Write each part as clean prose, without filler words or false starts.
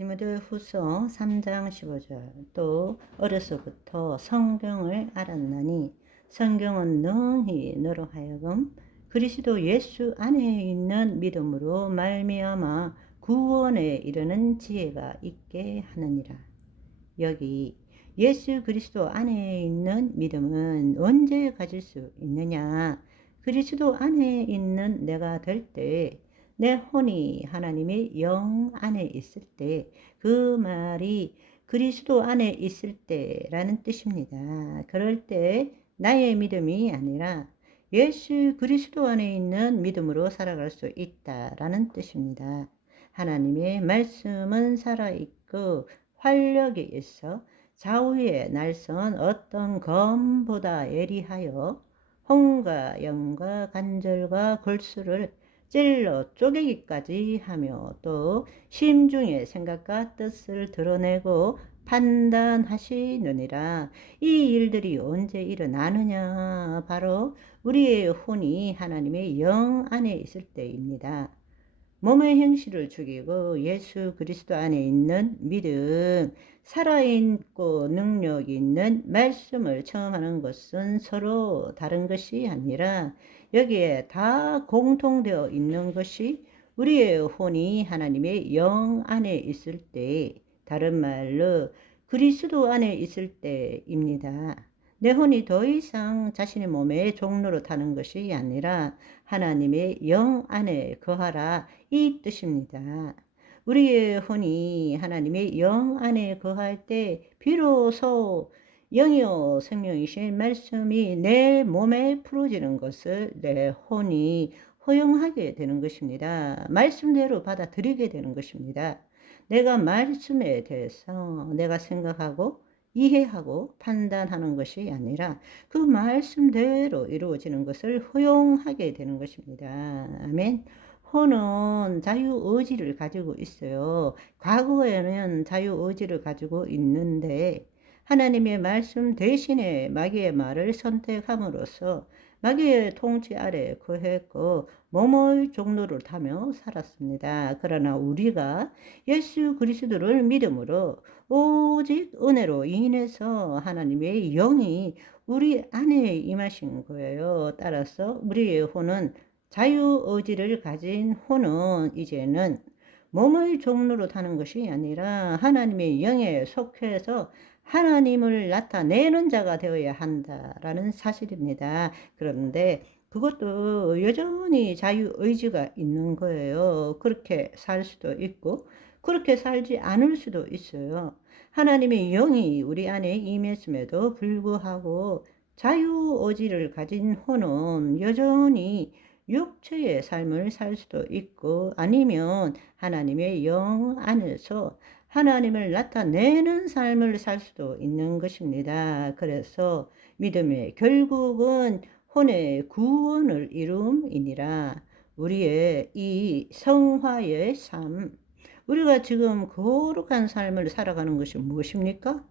디모데후서 3장 15절. 또 어려서부터 성경을 알았나니 성경은 능히 너로 하여금 그리스도 예수 안에 있는 믿음으로 말미암아 구원에 이르는 지혜가 있게 하느니라. 여기 예수 그리스도 안에 있는 믿음은 언제 가질 수 있느냐? 그리스도 안에 있는 내가 될 때, 내 혼이 하나님의 영 안에 있을 때, 그 말이 그리스도 안에 있을 때라는 뜻입니다. 그럴 때 나의 믿음이 아니라 예수 그리스도 안에 있는 믿음으로 살아갈 수 있다라는 뜻입니다. 하나님의 말씀은 살아있고 활력이 있어 좌우의 날선 어떤 검보다 예리하여 혼과 영과 간절과 골수를 찔러 쪼개기까지 하며 또 심중의 생각과 뜻을 드러내고 판단하시느니라. 이 일들이 언제 일어나느냐? 바로 우리의 혼이 하나님의 영 안에 있을 때입니다. 몸의 형식을 죽이고 예수 그리스도 안에 있는 믿음, 살아있고 능력 있는 말씀을 체험하는 것은 서로 다른 것이 아니라 여기에 다 공통되어 있는 것이 우리의 혼이 하나님의 영 안에 있을 때, 다른 말로 그리스도 안에 있을 때입니다. 내 혼이 더 이상 자신의 몸의 종로로 타는 것이 아니라 하나님의 영 안에 거하라, 이 뜻입니다. 우리의 혼이 하나님의 영 안에 거할 때 비로소 영이요 생명이신 말씀이 내 몸에 풀어지는 것을 내 혼이 허용하게 되는 것입니다. 말씀대로 받아들이게 되는 것입니다. 내가 말씀에 대해서 내가 생각하고 이해하고 판단하는 것이 아니라 그 말씀대로 이루어지는 것을 허용하게 되는 것입니다. 아멘. 혼은 자유의지를 가지고 있어요. 과거에는 자유의지를 가지고 있는데 하나님의 말씀 대신에 마귀의 말을 선택함으로써 마귀의 통치 아래 거했고 몸의 종로를 타며 살았습니다. 그러나 우리가 예수 그리스도를 믿음으로 오직 은혜로 인해서 하나님의 영이 우리 안에 임하신 거예요. 따라서 우리의 혼은, 자유의지를 가진 혼은 이제는 몸의 종로로 타는 것이 아니라 하나님의 영에 속해서 하나님을 나타내는 자가 되어야 한다라는 사실입니다. 그런데 그것도 여전히 자유의지가 있는 거예요. 그렇게 살 수도 있고 그렇게 살지 않을 수도 있어요. 하나님의 영이 우리 안에 임했음에도 불구하고 자유의지를 가진 혼은 여전히 육체의 삶을 살 수도 있고 아니면 하나님의 영 안에서 하나님을 나타내는 삶을 살 수도 있는 것입니다. 그래서 믿음의 결국은 혼의 구원을 이룸이니라. 우리의 이 성화의 삶, 우리가 지금 거룩한 삶을 살아가는 것이 무엇입니까?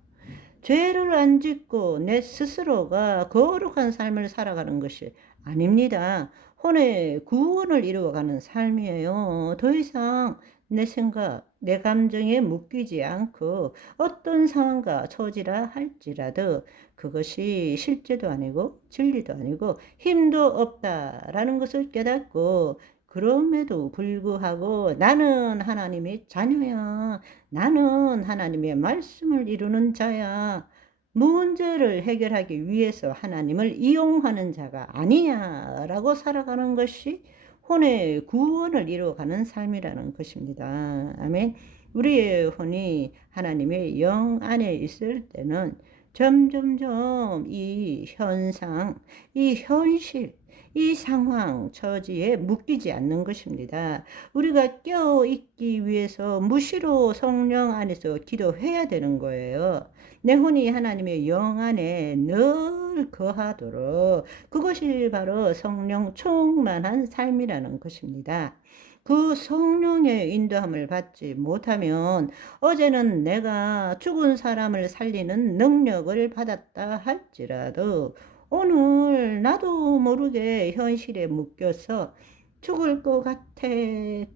죄를 안 짓고 내 스스로가 거룩한 삶을 살아가는 것이 아닙니다. 혼의 구원을 이루어가는 삶이에요. 더 이상 내 생각, 내 감정에 묶이지 않고 어떤 상황과 처지라 할지라도 그것이 실제도 아니고 진리도 아니고 힘도 없다라는 것을 깨닫고, 그럼에도 불구하고 나는 하나님의 자녀야, 나는 하나님의 말씀을 이루는 자야, 문제를 해결하기 위해서 하나님을 이용하는 자가 아니냐라고 살아가는 것이 혼의 구원을 이루어가는 삶이라는 것입니다. 아멘. 우리의 혼이 하나님의 영 안에 있을 때는 점점점 이 현상, 이 현실, 이 상황, 처지에 묶이지 않는 것입니다. 우리가 껴있기 위해서 무시로 성령 안에서 기도해야 되는 거예요. 내 혼이 하나님의 영 안에 늘 거하도록, 그것이 바로 성령 충만한 삶이라는 것입니다. 그 성령의 인도함을 받지 못하면 어제는 내가 죽은 사람을 살리는 능력을 받았다 할지라도 오늘 나도 모르게 현실에 묶여서 죽을 것 같아,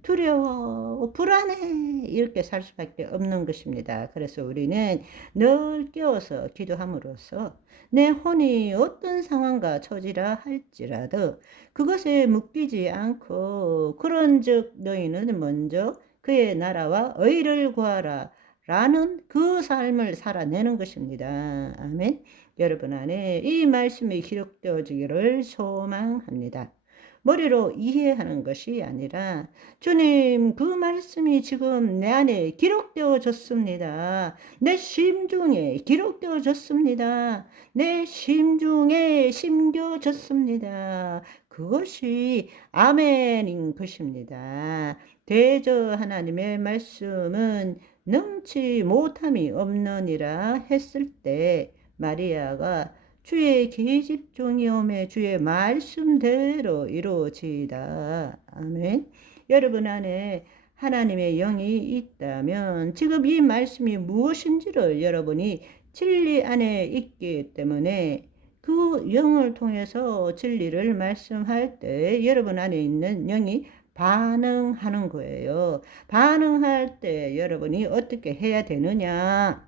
두려워, 불안해 이렇게 살 수밖에 없는 것입니다. 그래서 우리는 늘 깨어서 기도함으로써 내 혼이 어떤 상황과 처지라 할지라도 그것에 묶이지 않고 그런즉 너희는 먼저 그의 나라와 의를 구하라 라는 그 삶을 살아내는 것입니다. 아멘. 여러분 안에 이 말씀이 기록되어지기를 소망합니다. 머리로 이해하는 것이 아니라 주님 그 말씀이 지금 내 안에 기록되어졌습니다. 내 심중에 기록되어졌습니다. 내 심중에 심겨졌습니다. 그것이 아멘인 것입니다. 대저 하나님의 말씀은 능치 못함이 없느니라 했을 때 마리아가 주의 계집종이오매 주의 말씀대로 이루어지이다. 아멘. 여러분 안에 하나님의 영이 있다면 지금 이 말씀이 무엇인지를 여러분이 진리 안에 있기 때문에 그 영을 통해서 진리를 말씀할 때 여러분 안에 있는 영이 반응하는 거예요. 반응할 때 여러분이 어떻게 해야 되느냐?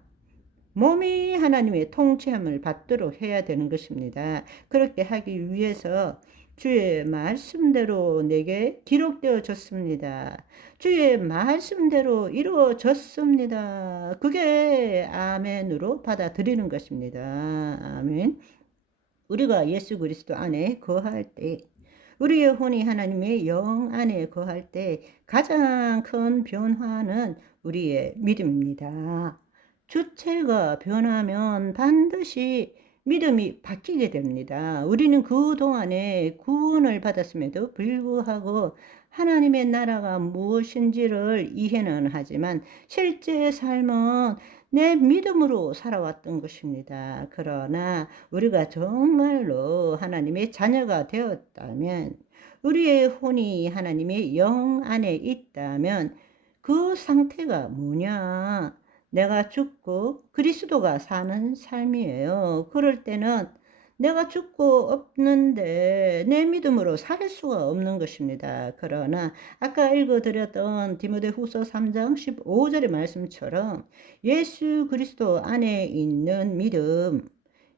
몸이 하나님의 통치함을 받도록 해야 되는 것입니다. 그렇게 하기 위해서 주의 말씀대로 내게 기록되어졌습니다. 주의 말씀대로 이루어졌습니다. 그게 아멘으로 받아들이는 것입니다. 아멘. 우리가 예수 그리스도 안에 거할 때 우리의 혼이 하나님의 영 안에 거할 때 가장 큰 변화는 우리의 믿음입니다. 주체가 변하면 반드시 믿음이 바뀌게 됩니다. 우리는 그동안에 구원을 받았음에도 불구하고 하나님의 나라가 무엇인지를 이해는 하지만 실제 삶은 내 믿음으로 살아왔던 것입니다. 그러나 우리가 정말로 하나님의 자녀가 되었다면 우리의 혼이 하나님의 영 안에 있다면 그 상태가 뭐냐? 내가 죽고 그리스도가 사는 삶이에요. 그럴 때는 내가 죽고 없는데 내 믿음으로 살 수가 없는 것입니다. 그러나 아까 읽어드렸던 디모데후서 3장 15절의 말씀처럼 예수 그리스도 안에 있는 믿음,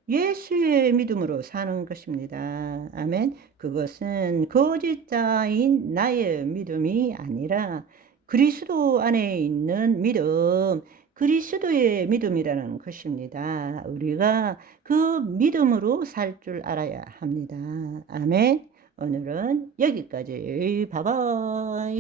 예수의 믿음으로 사는 것입니다. 아멘. 그것은 거짓자인 나의 믿음이 아니라 그리스도 안에 있는 믿음, 그리스도의 믿음이라는 것입니다. 우리가 그 믿음으로 살 줄 알아야 합니다. 아멘. 오늘은 여기까지. 바이바이.